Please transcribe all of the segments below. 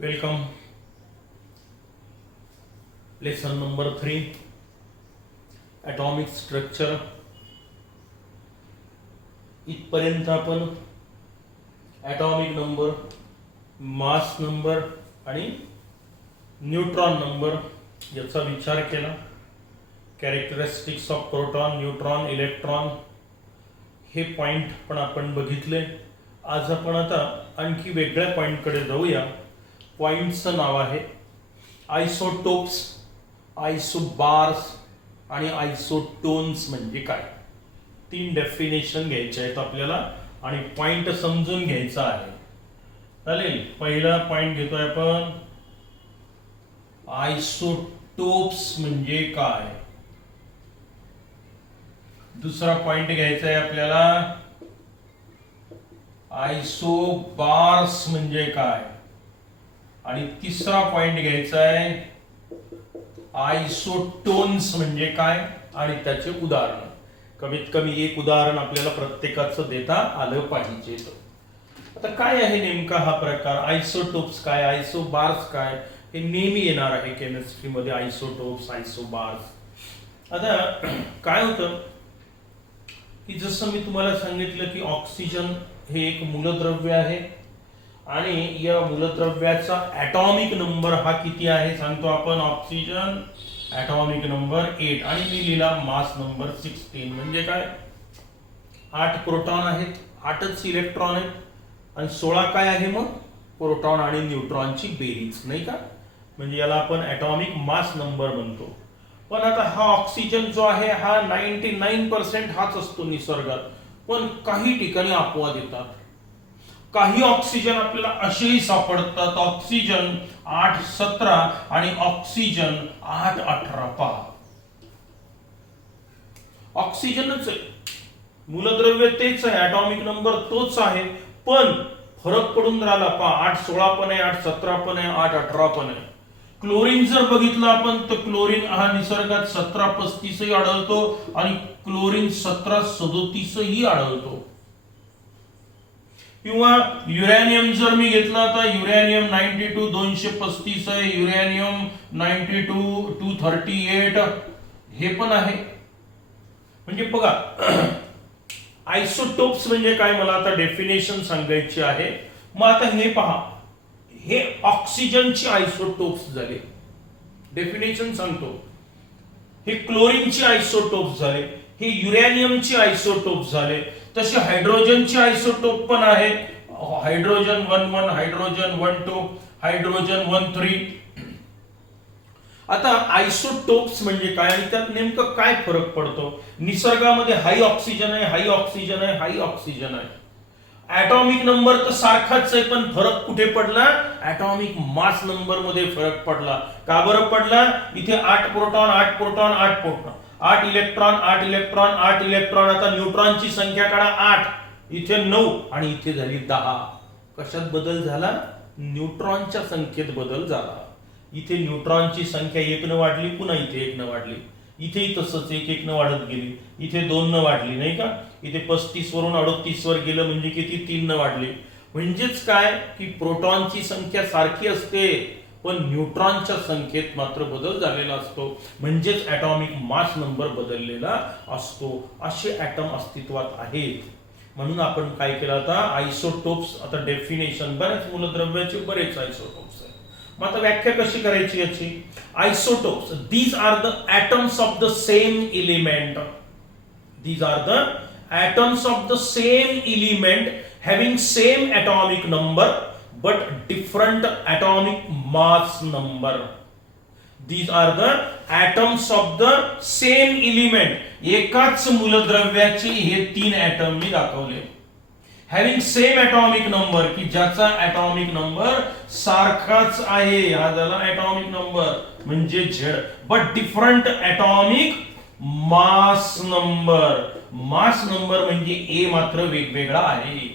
Welcome. Lesson number 3 atomic structure. इथपर्यंत आपण atomic number, mass number आणि न्यूट्रॉन नंबर याचा विचार केला. Characteristics of proton, neutron, electron हे पॉइंट पण आपण बघितले. आज आपण आता आणखी वेगळ्या पॉइंटकडे जाऊया. पॉइंटचं नाव आहे आयसोटोप्स, आयसोबार्स आणि आयसोटोन्स म्हणजे काय. 3 डेफिनेशन घ्यायचे आहेत आपल्याला आणि पॉइंट समजून घ्यायचा आहे. चालेल. पहिला पॉइंट घेतोय आपण. आयसोटोप्स म्हणजे काय. दुसरा पॉइंट घ्यायचा आहे आपल्याला आयसोबार्स म्हणजे काय. आणि तिसरा पॉइंट घ्यायचा आहे आयसोटोन्स म्हणजे काय आणि त्याचे उदाहरण. कमीत कमी एक उदाहरण आपल्याला प्रत्येकाचं देता आलं पाहिजे. आता काय आहे नेमका हा प्रकार. आयसोटोप्स काय, आयसोबार्स काय, हे नेहमी येणार आहे केमिस्ट्रीमध्ये. आयसोटोप्स, आयसोबार्स. आता काय होतं की जसं मी तुम्हाला सांगितलं की ऑक्सिजन हे एक मूलद्रव्य आहे आणि या मूलद्रव्याचा ॲटॉमिक नंबर हा किती आहे सांगतो आपण. ऑक्सिजन ॲटॉमिक नंबर 8 आणि मी लिहिला मास नंबर 16. म्हणजे काय, 8 प्रोटॉन आहेत, 8च इलेक्ट्रॉन आहेत आणि 16 काय आहे मग प्रोटॉन आणि न्यूट्रॉनची बेरीज, नाही का. म्हणजे याला आपण ॲटॉमिक मास नंबर म्हणतो. पण आता हा ऑक्सिजन जो आहे हा 99% हाच असतो निसर्गात. पण काही ठिकाणी अपवाद येतात. काही ऑक्सिजन आपल्याला असेही सापडतात. ऑक्सिजन 8-17 आणि ऑक्सिजन 8-18. पहा, ऑक्सिजनच आहे, मूलद्रव्य तेच आहे, ॲटॉमिक नंबर तोच आहे, पण फरक पडून राहिला. पहा, 8-16 पण आहे, 8-17 पण आहे, 8-18 पण आहे. क्लोरीन जर बघितलं आपण तर क्लोरीन हा निसर्गात 17-35 ही आढळतो आणि क्लोरीन 17-37 ही आढळतो. किंवा युरॅनियम जर मी घेतला तर युरॅनियम 92 235 आहे, युरॅनियम 92 238 हे पण आहे. म्हणजे बघा, आयसोटोप्स म्हणजे काय मला आता डेफिनेशन सांगायची आहे. मग आता हे पहा, हे ऑक्सिजनचे आयसोटोप्स झाले, डेफिनेशन सांगतो. हे क्लोरीनचे आयसोटोप्स झाले, हे युरॅनियमचे आयसोटोप्स झाले. तसे हायड्रोजनचे आयसोटोप पण आहेत. Hydrogen 11, hydrogen 12, hydrogen 13. आता आयसोटोप्स म्हणजे काय आणि त्यात नेमकं काय फरक पडतो. निसर्गामध्ये हाई ऑक्सिजन आहे, हाई ऑक्सिजन आहे, हाई ऑक्सिजन आहे. ॲटॉमिक नंबर तर सारखाच आहे, पण फरक कुठे पडला, ॲटॉमिक मास नंबर मध्ये फरक पडला. का बरं पडला. इथे 8 proton 8 proton 8 proton, 8 electron 8 electron 8 electron. आता न्यूट्रॉनची संख्या काढा, 8, इथे 9 आणि इथे झाली 10. कशात बदल झाला, न्यूट्रॉनच्या संख्येत बदल झाला. इथे न्यूट्रॉनची संख्या 1 न वाढली, पुन्हा इथे 1 न वाढली, इथे तसंच 1 न वाढत गेली, इथे 2 न वाढली, नाही का. इथे 35 वरून 38 वर गेलं म्हणजे किती, 3 न वाढली. म्हणजेच काय की प्रोटॉनची संख्या सारखी असते पण न्यूट्रॉनच्या संख्येत मात्र बदल झालेला असतो. म्हणजेच ॲटॉमिक मास नंबर बदललेला असतो. असे ॲटम अस्तित्वात आहेत. म्हणून आपण काय केलं आता, आयसोटोप्स. आता डेफिनेशन, बरेच मूलद्रव्याचे बरेच आयसोटोप्स आहेत. मग आता व्याख्या कशी करायची याची. Isotopes, these are the atoms of the same element. These are the atoms of the same element having same atomic number but different atomic mass number. These are the atoms of the same element. एकाच मूलद्रव्याचे हे 3 item मी दाखवले. having same atomic number, की ज्याचा atomic number सारखाच आहे. हा झाला atomic number म्हणजे Z. but different atomic mass number. Mass number म्हणजे ए मात्र वेगवेगळा आहे.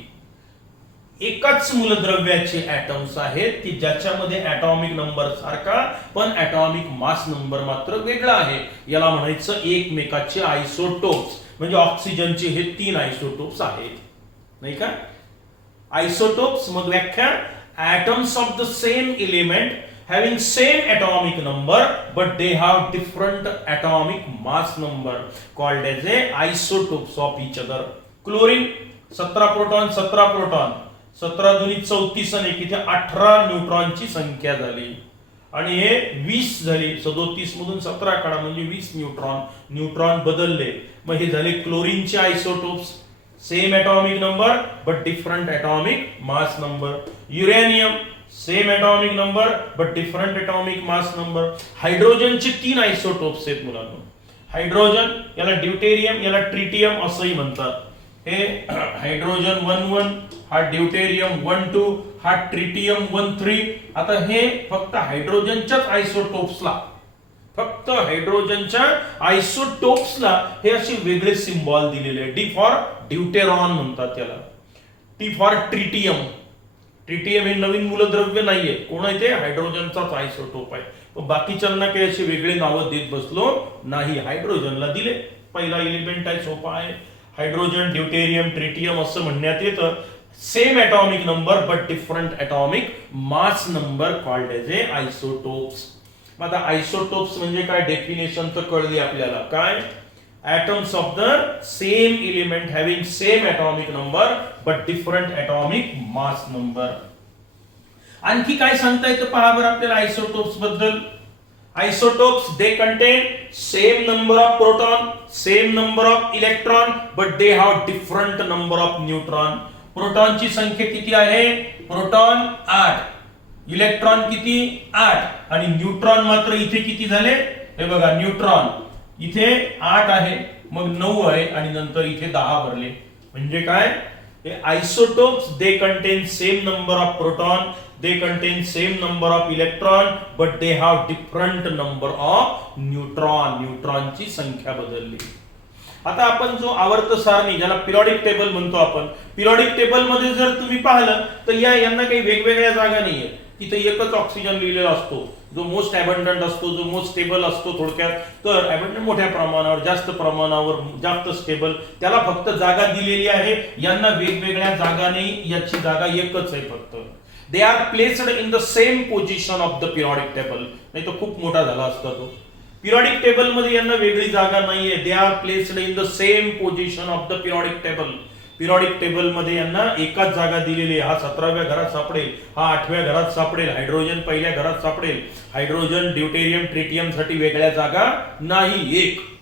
एकाच मूलद्रव्याचे ॲटम्स आहेत की ज्याच्यामध्ये ॲटॉमिक नंबर सारखा पण ॲटॉमिक मास नंबर मात्र वेगळा आहे. याला म्हणायचं एकमेकाचे आयसोटोप्स. म्हणजे ऑक्सिजनचे हे 3 आयसोटोप्स आहेत, नाही का. आयसोटोप्स. मग व्याख्या, atoms of the same element having same atomic number but they have different atomic mass number called as a isotopes of each other. Chlorine 17 proton 17 proton 17 दुनी 34 आणि इथे 18 न्यूट्रॉनची संख्या झाली आणि हे 20 झाली 37 मधून 17 काढा म्हणजे 20 न्यूट्रॉन बदलले मग हे झाले क्लोरीनचे isotopes. Same atomic number but different atomic mass number. Uranium same atomic number but different atomic mass number. हायड्रोजनचे 3 isotopes आहेत मुलांनो. हायड्रोजन याला ड्यूटेरियम याला ट्रिटियम असंही म्हणतात. हे हायड्रोजन 11 हा ड्यूटेरियम 12 हा ट्रिटियम 13. आता हे फक्त हायड्रोजनच्याच आयसोटोप्सला फक्त हायड्रोजनच्या आयसोटोप्सला हे असे वेगळे सिंबॉल दिलेले आहे. डी फॉर ड्यूटेरॉन म्हणतात त्याला. T for tritium. ट्रिटियम हे नवीन मूलद्रव्य नाहीये कोण आहे ते हायड्रोजनचाच आयसोटोप आहे. पण बाकीच्यांना काही असे वेगळे नावं देत बसलो नाही. हायड्रोजनला दिले पहिला एलिमेंट आहे सोपा आहे. हायड्रोजन ड्यूटेरियम ट्रिटियम असं म्हणण्यात येतं. Same atomic number but different atomic mass number called as a isotopes. आता आयसोटोप्स म्हणजे काय डेफिनेशन तर कळली आपल्याला. काय atoms of the same element having same atomic number but different atomic mass number. आणखी काय सांगता येतं पहा बरं आपल्याला आयसोटोप्स बद्दल. Isotopes they contain same number of proton, same number of electron, but they have different number of neutron. प्रोटॉनची संख्या किती आहे? प्रोटॉन 8, इलेक्ट्रॉन किती 8 आणि न्यूट्रॉन मात्र इथे किती झाले? हे बघा न्यूट्रॉन इथे 8 आहे मग 9 आहे आणि नंतर इथे 10 भरले. म्हणजे काय? Isotopes they contain same number of proton, they contain same number of electron, but they have different number of neutron. न्यूट्रॉनची संख्या बदलली. आता आपण जो आवर्त सारणी ज्याला पिरियडिक टेबल म्हणतो आपण. पिरियडिक टेबल मध्ये जर तुम्ही पाहिलं तर यांना काही वेगवेगळ्या जागा नाहीये. तिथे एकच ऑक्सिजन लिहिलेला असतो जो मोस्ट अबंडंट असतो जो मोस्ट स्टेबल असतो. थोडक्यात तर अबंडंट मोठ्या प्रमाणावर जास्त प्रमाणावर जास्त स्टेबल त्याला फक्त जागा दिलेली आहे. यांना वेगवेगळ्या जागा नाही याची जागा एकच आहे फक्त. They are placed in the same position of the periodic table. नाही तर खूप मोठा झाला असता तो. पिरियडिक टेबल मध्ये यांना वेगळी जागा नाहीये. They are placed in the same position of the periodic table. Periodic table मध्ये यांना एकाच जागा दिलेली आहे. हा 17व्या घरात सापडेल हा 8व्या घरात सापडेल. हायड्रोजन पहिल्या घरात सापडेल. हायड्रोजन ड्यूटेरियम ट्रिटियम साठी वेगळ्या जागा नाही.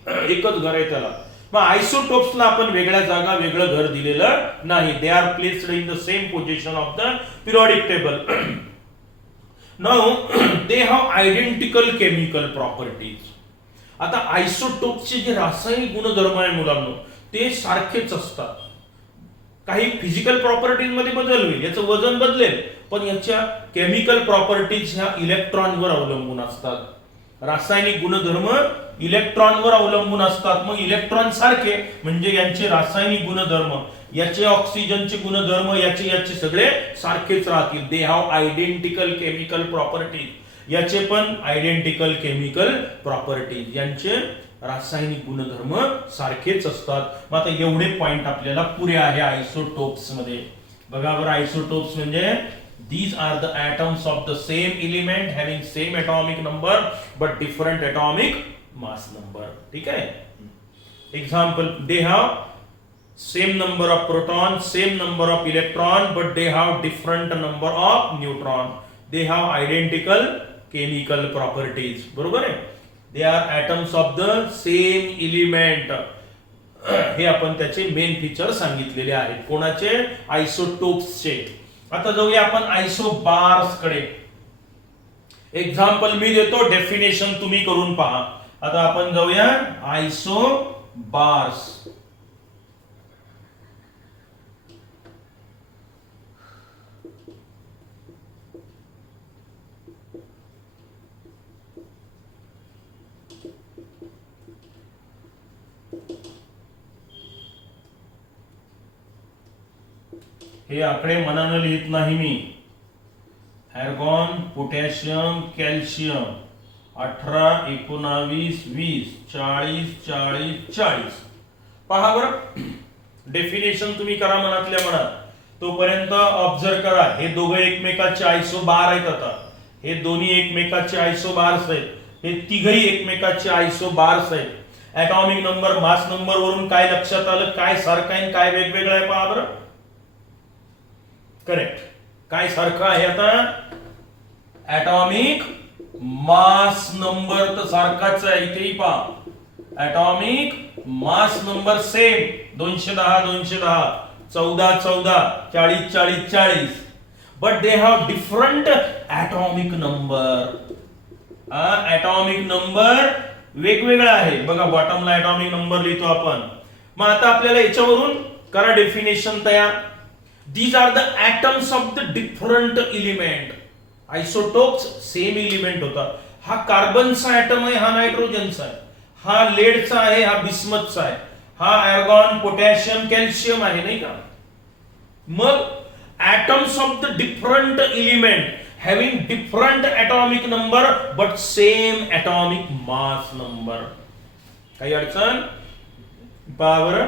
एकच घर आहे त्याला. मग आयसोटोप्सला आपण वेगळ्या जागा वेगळं घर दिलेलं नाही. They are placed in the same position of the periodic table. Now they have identical chemical properties. आता आयसोटोपचे जे रासायनिक गुणधर्म आहे मुलांनो ते सारखेच असतात. काही फिजिकल प्रॉपर्टीज मध्ये बदल होईल याचं वजन बदलेल पण याच्या केमिकल प्रॉपर्टीज ह्या इलेक्ट्रॉनवर अवलंबून असतात. रासायनिक गुणधर्म इलेक्ट्रॉनवर अवलंबून असतात. मग इलेक्ट्रॉन सारखे म्हणजे यांचे रासायनिक गुणधर्म याचे ऑक्सिजनचे गुणधर्म याचे सगळे सारखेच राहतील. They have identical chemical properties. याचे पण आयडेंटिकल केमिकल प्रॉपर्टीज यांचे रासायनिक गुणधर्म सारखेच असतात. मग आता एवढे पॉइंट आपल्याला पुरे आहे आयसोटोप्स मध्ये. बघा बरं आयसोटोप्स म्हणजे these are the atoms of the same element having same atomic number but different atomic mass number. ठीक आहे. Example, they have same number of proton, same number of electron but they have different number of neutron. They have identical chemical properties. बरोबर आहे. They are atoms of the same element. हे आपण त्याचे main feature सांगितलेले आहेत. कोणाचे? आयसोटोप्सचे. आता जाऊया आपण आयसोबार्स कडे. एक्झाम्पल मी देतो डेफिनेशन तुम्ही करून पहा. आता आपण जाऊया आयसोबार्स. हे आकडे मनानं लिहित नाही मी. Argon potassium calcium 18 19 20 40 40 40. पहा बरं डेफिनेशन तुम्ही करा मनातल्या मनात. तोपर्यंत ऑब्झर्व करा, हे दोघं एकमेकाचे आयसोबार आहेत. आता हे दोन्ही एकमेकाचे आयसोबार्स आहेत, हे तिघही एकमेकाचे आयसोबार्स आहेत. ऍटॉमिक नंबर मास नंबर वरून काय लक्षात आलं, काय सारखं आहे काय वेगवेगळं आहे पहा बरं. करेक्ट, काय सारखं आहे आता, ऍटॉमिक मास नंबर तर सारखाच आहे. इथेही पहा, atomic mass number same, 210 210, 14 14, 40 40 40, but they have different atomic number. Atomic number वेगवेगळा आहे. बघा बॉटमला ऍटॉमिक नंबर लिहितो आपण. मग आता आपल्याला याच्यावरून करा डेफिनेशन तयार. These are the atoms of the different element. Isotopes same element होता. हा कार्बनचा ऍटम आहे, हा नायट्रोजनचा आहे, हा लेडचा आहे, हा बिस्मथचा आहे, हा आर्गॉन पोटॅशियम कॅल्शियम आहे, नाही का. मग atoms of the different element having different atomic number but same atomic mass number. काही अडचण power.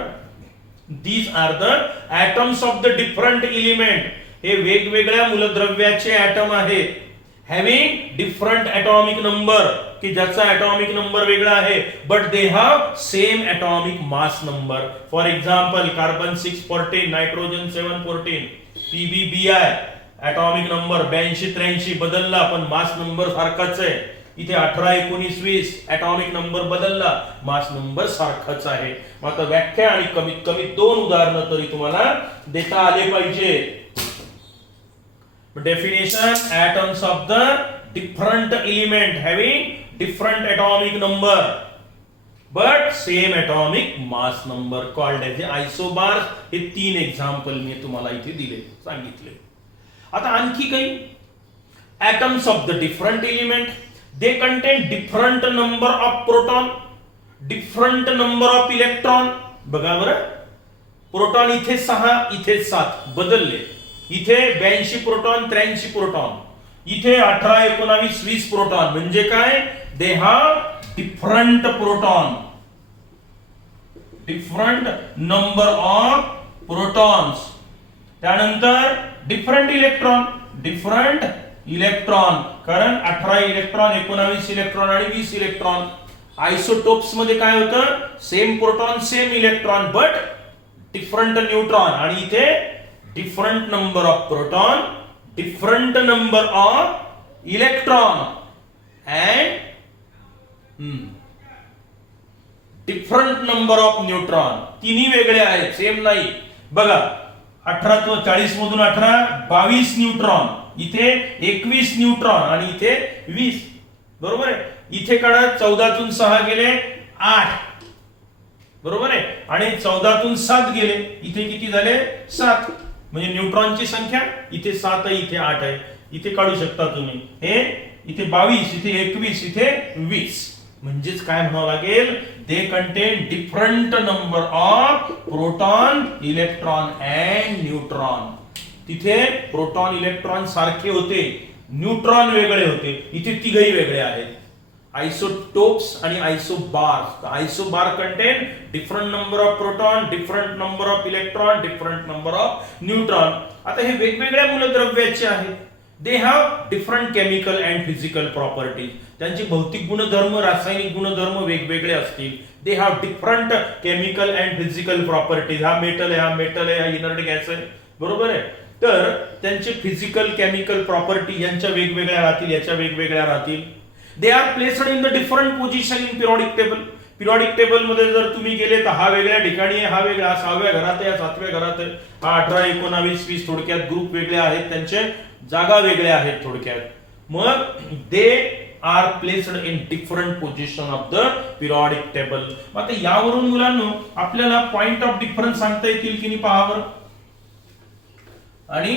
these are the atoms of the different element. हे वेगवेगळ्या मूलद्रव्याचे ऍटम आहेत, having different atomic number, की ज्याचा atomic number वेगळा आहे, but they have same atomic mass number. for example carbon 614, nitrogen 714, PBBI atomic number 82 83 बदलला पण मास नंबर सारखाच आहे. इथे 18 19 20 atomic number बदलला, मास नंबर सारखाच आहे. मग आता व्याख्या आणि कमीत कमी 2 उदाहरणं तरी तुम्हाला देता आले पाहिजे. Definition, atoms of the different element having different atomic number but same atomic mass number called as isobars. हे 3 एक्झाम्पल मी तुम्हाला इथे दिले सांगितले. आता आणखी काही atoms of the different element, they contain different number of proton, different number of electron. बघा बरं, प्रोटॉन इथे 6 इथे 7 बदलले. इथे 82 प्रोटॉन 83 प्रोटॉन, इथे 18 19 20 प्रोटॉन. म्हणजे काय, दे have different proton, different number of protons. त्यानंतर डिफरंट इलेक्ट्रॉन, डिफरंट इलेक्ट्रॉन, कारण 18 इलेक्ट्रॉन 19 इलेक्ट्रॉन आणि 20 इलेक्ट्रॉन. आयसोटोप्स मध्ये काय होतं, same proton same electron but different neutron. आणि इथे different number of proton, different number of electron and different number of neutron. तिन्ही वेगळे आहेत, सेम नाही. बघा 18 तो 40 मधून 18 22 न्यूट्रॉन, इथे 21 न्यूट्रॉन आणि इथे 20. बरोबर आहे. इथे काढा 14 तून 6 गेले 8, बरोबर आहे. आणि 14 तून 7 गेले, इथे किती झाले 7. म्हणजे न्यूट्रॉनची संख्या इथे 7 आहे, इथे 8 आहे. इथे काढू शकता तुम्ही. हे इथे 22, इथे 21, इथे 20. म्हणजेच काय म्हणावं लागेल, they contain different number of proton electron and neutron. तिथे प्रोटॉन इलेक्ट्रॉन सारखे होते, न्यूट्रॉन वेगळे होते, इथे तिघही वेगळे आहेत. आइसोटोप्स आणि isobar. Isobar content different number of proton, different number of electron, different number of neutron. आता हे वेगवेगळ्या मूलद्रव्याचे आहेत. दे have different chemical and physical properties. त्यांचे भौतिक गुणधर्म रासायनिक गुणधर्म वेगवेगळे असतील. दे have different chemical and physical properties. हा मेटल आहे, हा मेटल आहे, हा इनर्ट गॅस आहे, बरोबर आहे. तर त्यांचे फिजिकल केमिकल प्रॉपर्टी यांच्या वेगवेगळ्या राहतील, याच्या वेगवेगळ्या राहतील. They are placed in the different position in periodic table. Periodic table मध्ये जर तुम्ही गेले तर हा वेगळ्या ठिकाणी आहे, हा वेगळा 6व्या घरात आहे, हा 7व्या घरात आहे, हा 18 19 20. थोडक्यात ग्रुप वेगळे आहेत, त्यांचे जागा वेगळ्या आहेत थोडक्यात. मग they are placed in different position of the periodic table. आता यावरून मुलांनो आपल्याला पॉइंट ऑफ डिफरन्स सांगता येतील की नाही पहा बरं. आणि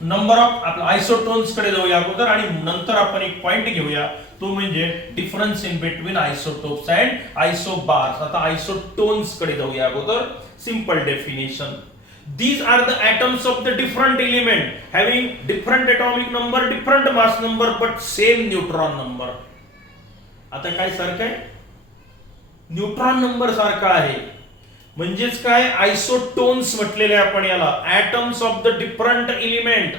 नंबर ऑफ आपल्या आयसोटोन्स कडे जाऊया अगोदर आणि नंतर आपण एक पॉइंट घेऊया, तो म्हणजे difference in between isotopes and isobars. आता आयसोटोन्स कडे जाऊया अगोदर. Simple definition, these are the atoms of the different element having different atomic number, different mass number but same neutron number. आता काय सारखं आहे, न्यूट्रॉन नंबर सारखा आहे. म्हणजेच काय आयसोटोन्स म्हटलेले आपण याला, atoms of the different element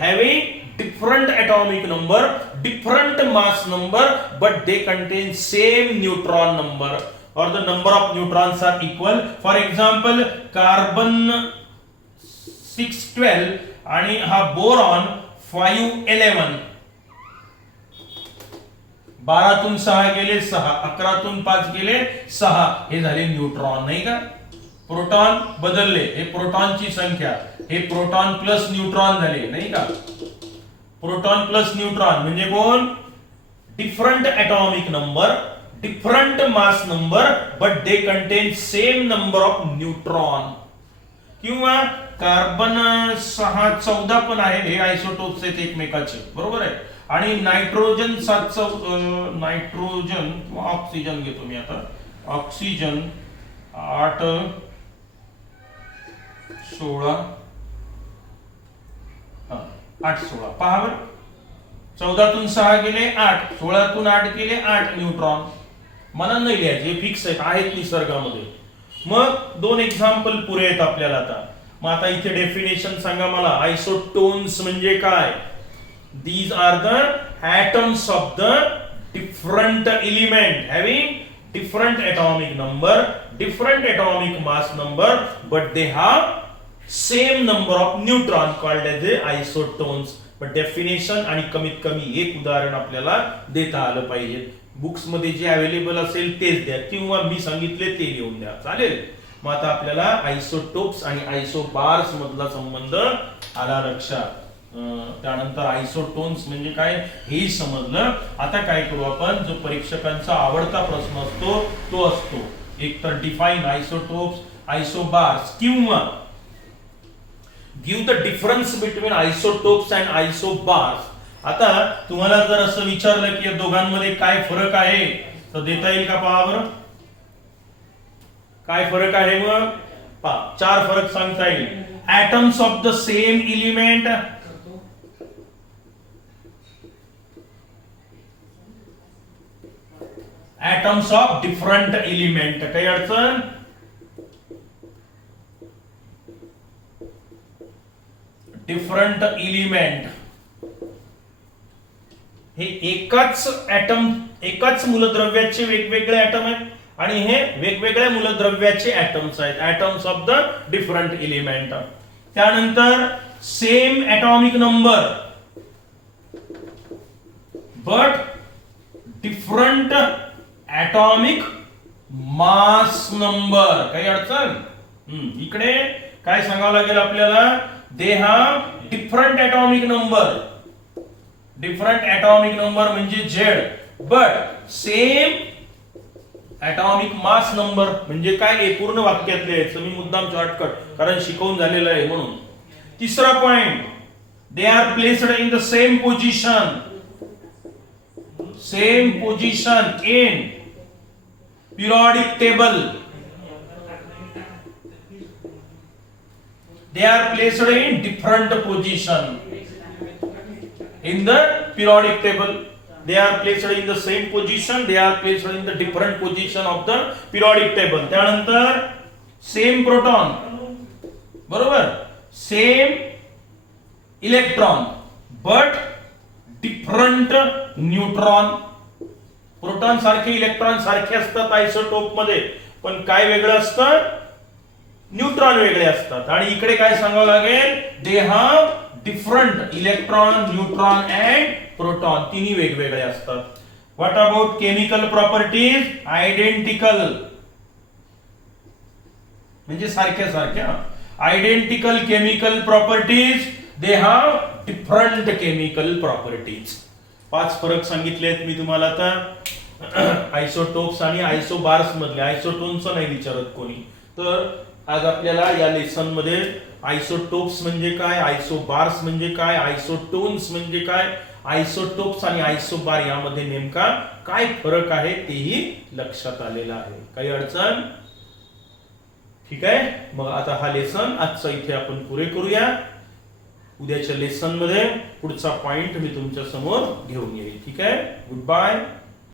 having different atomic number, different mass number, but they contain same neutron number or the number of neutrons are equal. For example, carbon 612 आणि हा बोरॉन 511, 12तून 6 गेले 6, 11तून 5 गेले 6, हे झाले न्यूट्रॉन नाही का. प्रोटॉन बदलले, हे प्रोटॉनची संख्या, हे प्रोटॉन प्लस न्यूट्रॉन झाले नाही का. प्रोटॉन प्लस न्यूट्रॉन म्हणजे कोण, different atomic number, different mass number, but they contain same number of neutron. किंवा कार्बन 6 14 पण आहे, हे आयसोटोप्स आहेत एकमेकाचे, बरोबर आहे. आणि नायट्रोजन 7 नायट्रोजन किंवा ऑक्सिजन घेतो मी आता, ऑक्सिजन 8 16 8 16, पहा बरं, 14तून 6 गेले 8, 16तून 8 गेले 8 न्यूट्रॉन. मला नाही लिहायचे, फिक्स आहेत निसर्गामध्ये. मग 2 एक्झाम्पल पुरे आहेत आपल्याला आता. मग आता इथे डेफिनेशन सांगा मला, आयसोटोन्स म्हणजे काय. These are the atoms of the different element having different atomic number, different atomic mass number, but they have same number of neutron called as the isotones. But definition आणि कमीत कमी एक उदाहरण आपल्याला देता आलं पाहिजे. बुक्स मध्ये जे अवेलेबल असेल तेच द्या, किंवा मी सांगितले ते लिहून द्या, चालेल. मग आता आपल्याला आयसोटोप्स आणि आयसोबार्स मधला संबंध आला लक्षात. त्यानंतर आयसोटोन्स म्हणजे काय हे समजलं. आता काय करू आपण, जो परीक्षकांचा आवडता प्रश्न असतो तो असतो, एक तर डिफाइन आयसोटोप्स, आयसोबार्स, किंवा give the difference between isotopes and isobars. आता तुम्हाला जर असं विचारलं की या दोघांमध्ये काय फरक आहे, तर देता येईल का, पहा बरं काय फरक आहे. मग पहा 4 फरक सांगता येईल. atoms of the same element, atoms of different element, काही अडचण. डिफरंट एलिमेंट हे एकाच ऍटम, एकाच मूलद्रव्याचे वेगवेगळे ऍटम आहेत, आणि हे वेगवेगळ्या मूलद्रव्याचे ऍटम्स आहेत, atoms of the different element. त्यानंतर same atomic number but different atomic mass number, काही अडचण. इकडे काय सांगावं लागेल आपल्याला, they have different atomic number, different atomic number म्हणजे Z, but same atomic mass number म्हणजे काय, हे पूर्ण वाक्यात लिहायचं. मी मुद्दाम शॉर्टकट, कारण शिकवून झालेलं आहे म्हणून. तिसरा point, they are placed in the same position, same position in periodic table. They are placed in different position in the periodic table. They are placed in the same position, they are placed in the different position of the periodic table. त्यानंतर same proton, बरोबर, same electron but different neutron. Proton सारखे electron सारखे असतात isotope मध्ये, पण काय वेगळं असतं, न्यूट्रॉन वेगळे असतात. आणि इकडे काय सांगावं लागेल, दे have different electron, neutron and proton, तिन्ही वेगवेगळे असतात. What about chemical properties, identical म्हणजे सारख्या सारख्या, identical chemical properties, they have different chemical properties. 5 फरक सांगितलेत मी तुम्हाला. आता आयसोटोप्स आणि आयसोबार्स मधले, आयसोटोनचं नाही विचारत कोणी, तर आज आपल्याला या लेसन मध्ये आयसोटोप्स म्हणजे काय, आयसोबार्स म्हणजे काय, आयसोटोन्स म्हणजे काय, आयसोटोप्स आणि आयसोबार यामध्ये नेमका काय फरक आहे तेही लक्षात आलेलं आहे. काही अडचण, ठीक आहे. मग आता हा लेसन आजचा इथे आपण पुरे करूया. उद्याच्या लेसन मध्ये पुढचा पॉइंट मी तुमच्या समोर घेऊन येईल. ठीक आहे, गुड बाय.